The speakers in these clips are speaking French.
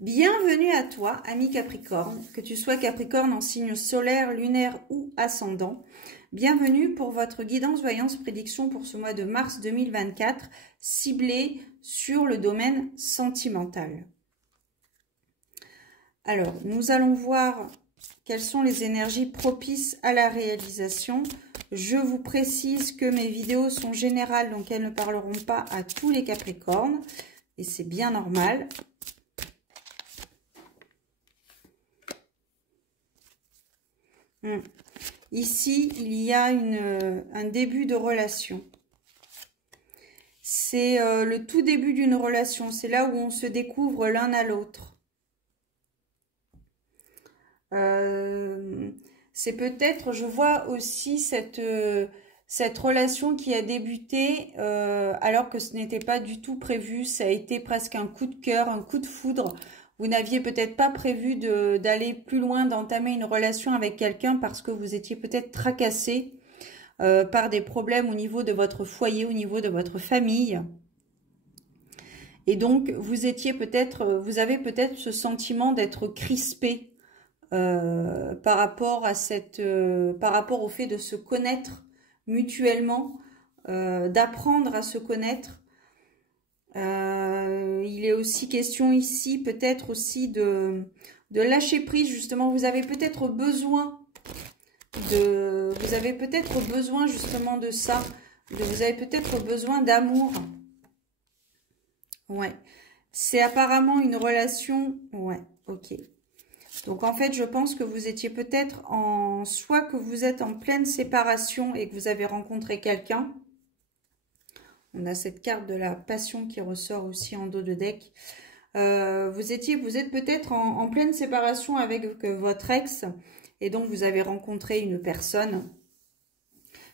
Bienvenue à toi, ami Capricorne, que tu sois Capricorne en signe solaire, lunaire ou ascendant. Bienvenue pour votre guidance voyance prédiction pour ce mois de mars 2024, ciblé sur le domaine sentimental. Alors, nous allons voir quelles sont les énergies propices à la réalisation. Je vous précise que mes vidéos sont générales, donc elles ne parleront pas à tous les Capricornes, et c'est bien normal. Ici, il y a un début de relation. C'est le tout début d'une relation. C'est là où on se découvre l'un à l'autre. C'est peut-être, je vois aussi cette relation qui a débuté alors que ce n'était pas du tout prévu. Ça a été presque un coup de cœur, un coup de foudre. Vous n'aviez peut-être pas prévu d'aller plus loin, d'entamer une relation avec quelqu'un parce que vous étiez peut-être tracassé par des problèmes au niveau de votre foyer, au niveau de votre famille. Et donc, vous avez peut-être ce sentiment d'être crispé par rapport au fait de se connaître mutuellement, d'apprendre à se connaître. Il est aussi question ici peut-être aussi de lâcher prise, justement. Vous avez peut-être besoin justement de ça. Vous avez peut-être besoin d'amour. Ouais. C'est apparemment une relation. Ouais, ok. Donc en fait, je pense que vous étiez peut-être soit que vous êtes en pleine séparation et que vous avez rencontré quelqu'un. On a cette carte de la passion qui ressort aussi en dos de deck. Vous êtes peut-être en pleine séparation avec votre ex et donc vous avez rencontré une personne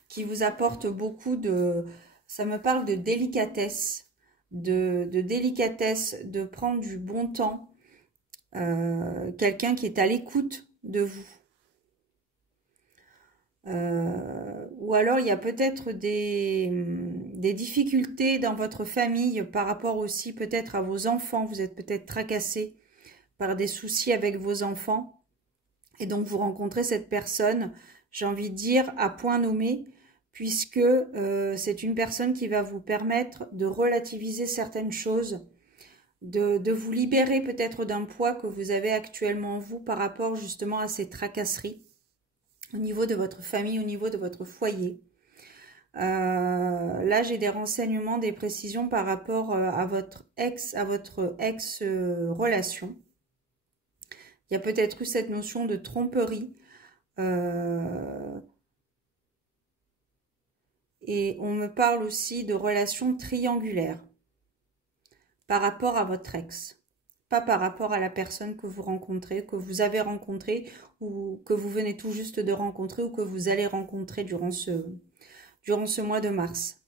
qui vous apporte beaucoup de... Ça me parle de délicatesse, de délicatesse, de prendre du bon temps. Quelqu'un qui est à l'écoute de vous. Ou alors il y a peut-être des difficultés dans votre famille par rapport aussi peut-être à vos enfants. Vous êtes peut-être tracassé par des soucis avec vos enfants. Et donc vous rencontrez cette personne, j'ai envie de dire, à point nommé, puisque c'est une personne qui va vous permettre de relativiser certaines choses, de vous libérer peut-être d'un poids que vous avez actuellement en vous par rapport justement à ces tracasseries au niveau de votre famille, au niveau de votre foyer. Là, j'ai des renseignements, des précisions par rapport à votre ex-relation. Il y a peut-être eu cette notion de tromperie. Et on me parle aussi de relations triangulaires par rapport à votre ex. Pas par rapport à la personne que vous rencontrez, que vous avez rencontrée ou que vous venez tout juste de rencontrer ou que vous allez rencontrer durant ce mois de mars.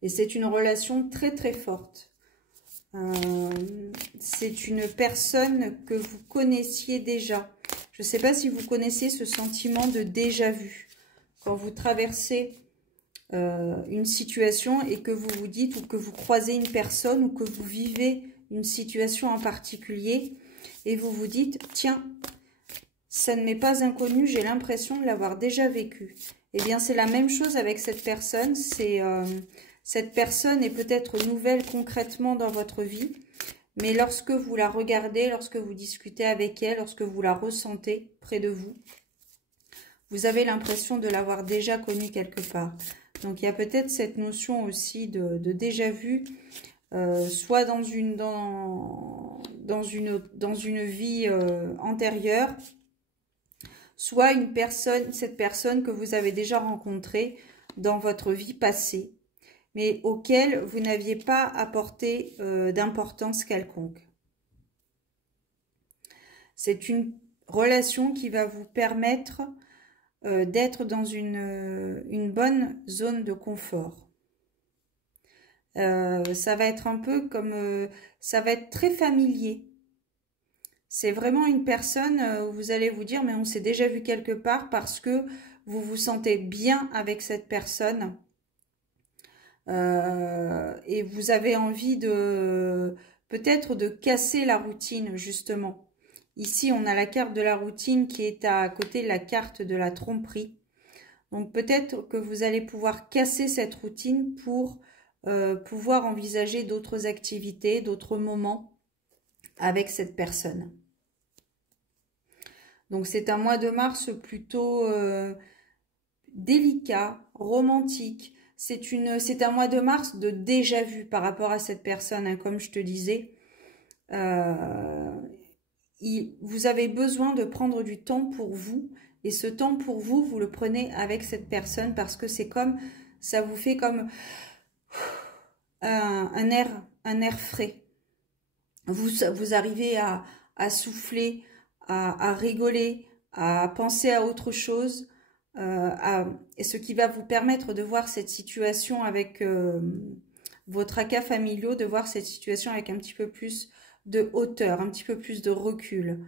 Et c'est une relation très très forte. C'est une personne que vous connaissiez déjà. Je ne sais pas si vous connaissez ce sentiment de déjà-vu. Quand vous traversez une situation et que vous vous dites ou que vous croisez une personne ou que vous vivez une situation en particulier et vous vous dites, tiens, ça ne m'est pas inconnu, j'ai l'impression de l'avoir déjà vécu. Eh bien, c'est la même chose avec cette personne. Cette personne est peut-être nouvelle concrètement dans votre vie, mais lorsque vous la regardez, lorsque vous discutez avec elle, lorsque vous la ressentez près de vous, vous avez l'impression de l'avoir déjà connue quelque part. Donc, il y a peut-être cette notion aussi de déjà vu, soit dans une vie antérieure, soit cette personne que vous avez déjà rencontrée dans votre vie passée, mais auquel vous n'aviez pas apporté d'importance quelconque. C'est une relation qui va vous permettre d'être dans une bonne zone de confort. Ça va être un peu comme... ça va être très familier. C'est vraiment une personne où vous allez vous dire, mais on s'est déjà vu quelque part parce que vous vous sentez bien avec cette personne. Et vous avez envie de... peut-être de casser la routine, justement. Ici, on a la carte de la routine qui est à côté de la carte de la tromperie. Donc, peut-être que vous allez pouvoir casser cette routine pour pouvoir envisager d'autres activités, d'autres moments avec cette personne. Donc, c'est un mois de mars plutôt délicat, romantique. C'est un mois de mars de déjà-vu par rapport à cette personne, hein, comme je te disais. Vous avez besoin de prendre du temps pour vous. Et ce temps pour vous, vous le prenez avec cette personne parce que c'est comme, ça vous fait comme un air frais. Vous arrivez à souffler, à rigoler, à penser à autre chose. Et ce qui va vous permettre de voir cette situation avec vos tracas familiaux, de voir cette situation avec un petit peu plus de hauteur, un petit peu plus de recul.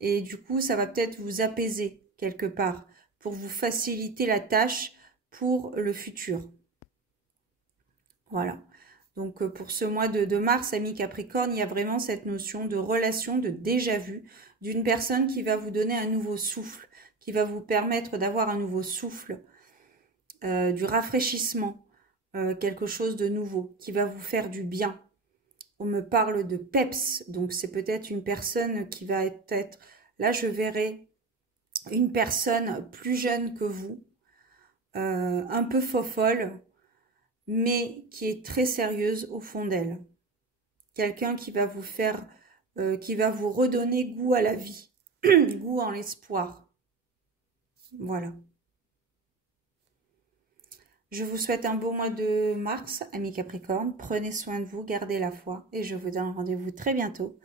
Et du coup, ça va peut-être vous apaiser quelque part pour vous faciliter la tâche pour le futur. Voilà. Donc, pour ce mois de mars, amis Capricorne, il y a vraiment cette notion de relation, de déjà-vu, d'une personne qui va vous donner un nouveau souffle, qui va vous permettre d'avoir un nouveau souffle, du rafraîchissement, quelque chose de nouveau, qui va vous faire du bien. On me parle de peps, donc c'est peut-être une personne qui va être... Là, je verrai une personne plus jeune que vous, un peu fofolle, mais qui est très sérieuse au fond d'elle. Quelqu'un qui va vous faire, qui va vous redonner goût à la vie, goût en l'espoir. Voilà. Je vous souhaite un beau mois de mars, amis Capricorne. Prenez soin de vous, gardez la foi et je vous donne rendez-vous très bientôt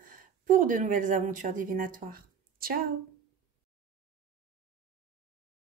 pour de nouvelles aventures divinatoires. Ciao!